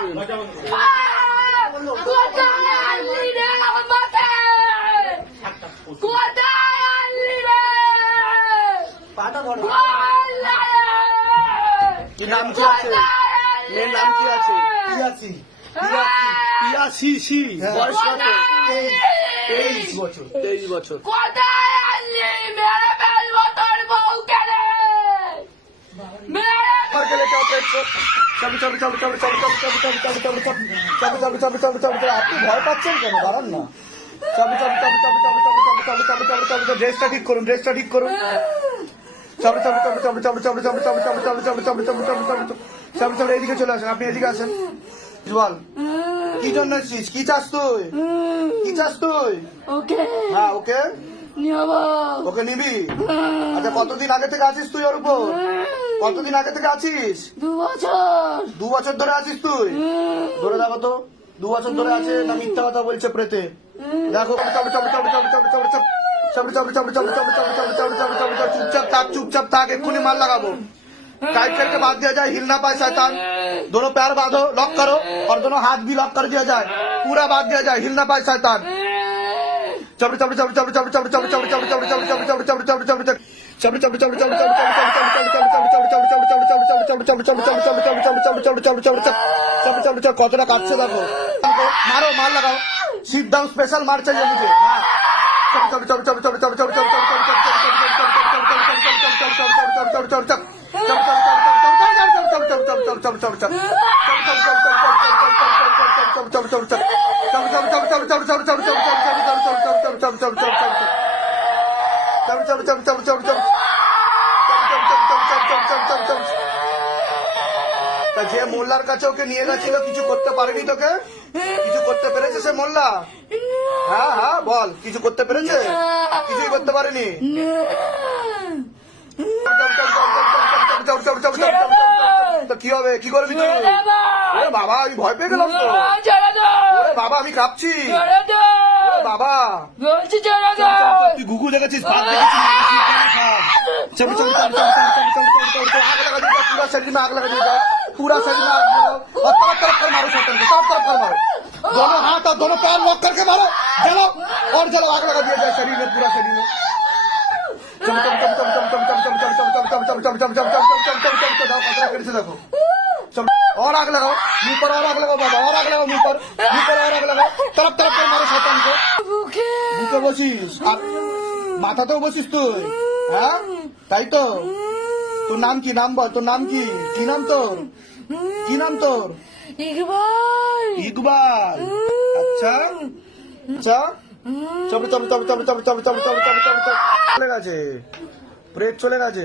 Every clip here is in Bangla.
কি নাম কি আছে? মেয়ের নাম কি আছে? পিয়াসি। বয়স কত? 23 বছর। 23 বছর। আপনি ভয় পাচ্ছেন কেন? দাঁড়ান না। ড্রেসটা ঠিক করুন, ড্রেসটা ঠিক করুন। এইদিকে চলে আসেন, আপনি এদিকে আসেন। বল কি জন্য এসেছিস? কি চাস তুই? কি চাস তুই? হ্যাঁ ওকে ওকে নিবি। আচ্ছা কতদিন আগে থেকে আছিস তুই ওর উপর? কতদিন আগে থেকে আছিস? 2 বছর। 2 বছর ধরে আছিস তুই? ধরে যাবো তো 2 বছর ধরে আছে না মিথ্যা কথা বলছে প্রেতে? দেখো चुपचाप थाक एक्षुनी मार लगाबो। टाइट करके बांध दिया जाए, हिल ना पाए शैतान। दोनों पैर बांधो, लॉक करो और दोनों हाथ भी लॉक कर दिया जाए, पूरा बांध दिया जाए, हिल ना पाए शैतान। कतटा काटছে দেখো। मारो, मार लगाओ। सिट डाउन स्पेशल मार चाहिए मुझे। যে মোল্লার কাছে ওকে নিয়ে গেছিল কিছু করতে পারেনি তোকে? কিছু করতে পেরেছে সে মোল্লা? হ্যাঁ হ্যাঁ বল, কিছু করতে পেরেছে? কিছুই করতে পারেনি। তো কি হবে? কি করবি তুই? ওরে বাবা আমি ভয় পেয়ে গেলাম তো। ওরে বাবা আমি কাঁপছি। বাবা তুই ঘুঘু দেখেছিস? ভাত দেখেছিস? पूरा शरीर में आग लगा दिया जाए, पूरा शरीर में आग लगाओ और तरफ कर मारो शैतान को, तरफ कर मारो। दोनों हाथ और दोनों पैर लॉक करके मारो, जलाओ और जलाओ, आग लगा दिया जाए शरीर में, पूरा शरीर में। देखो और आग लगाओ मुंह पर, और आग लगाओ बाबा, और आग लगाओ मुंह पर, और आग लगाओ, तरफ कर मारो शैतान को। বুকে বসিস আর মাথাতেও বসিস তুই? হ্যাঁ তাই তো। তোর নাম কি? নাম বল, তোর নাম কি? কি নাম তোর? কি নাম তোর? ইকবাল। আচ্ছা আচ্ছা চলে গেছে, প্রেত চলে গেছে।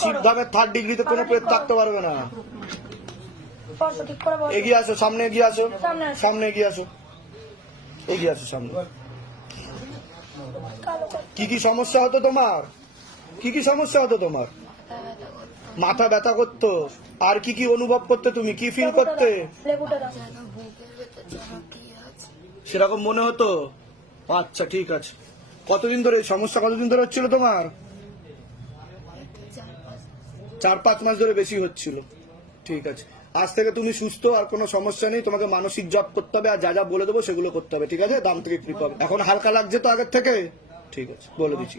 শিবধামের 3rd ডিগ্রিতে কোনো প্রেত থাকতে পারবে না। এগিয়ে আসো, সামনে এগিয়ে আসো, সামনে এগিয়ে আসো, এগিয়ে আসো সামনে। কি কি সমস্যা হতো তোমার? কি কি সমস্যা হতো তোমার? মাথা ব্যথা করতো, আর কি কি অনুভব করতে? তুমি কি ফিল করতে? সেরকম মনে হতো? আচ্ছা ঠিক আছে। কতদিন ধরে সমস্যা, কতদিন ধরে হচ্ছিল তোমার? 4-5 মাস ধরে বেশি হচ্ছিল। ঠিক আছে, আজ থেকে তুমি সুস্থ, আর কোনো সমস্যা নেই। তোমাকে মানসিক জপ করতে হবে, আর যা যা বলে দেবো সেগুলো করতে হবে, ঠিক আছে? দাম থেকে কৃপা। এখন হালকা লাগছে তো আগের থেকে? ঠিক আছে বলে দিচ্ছি।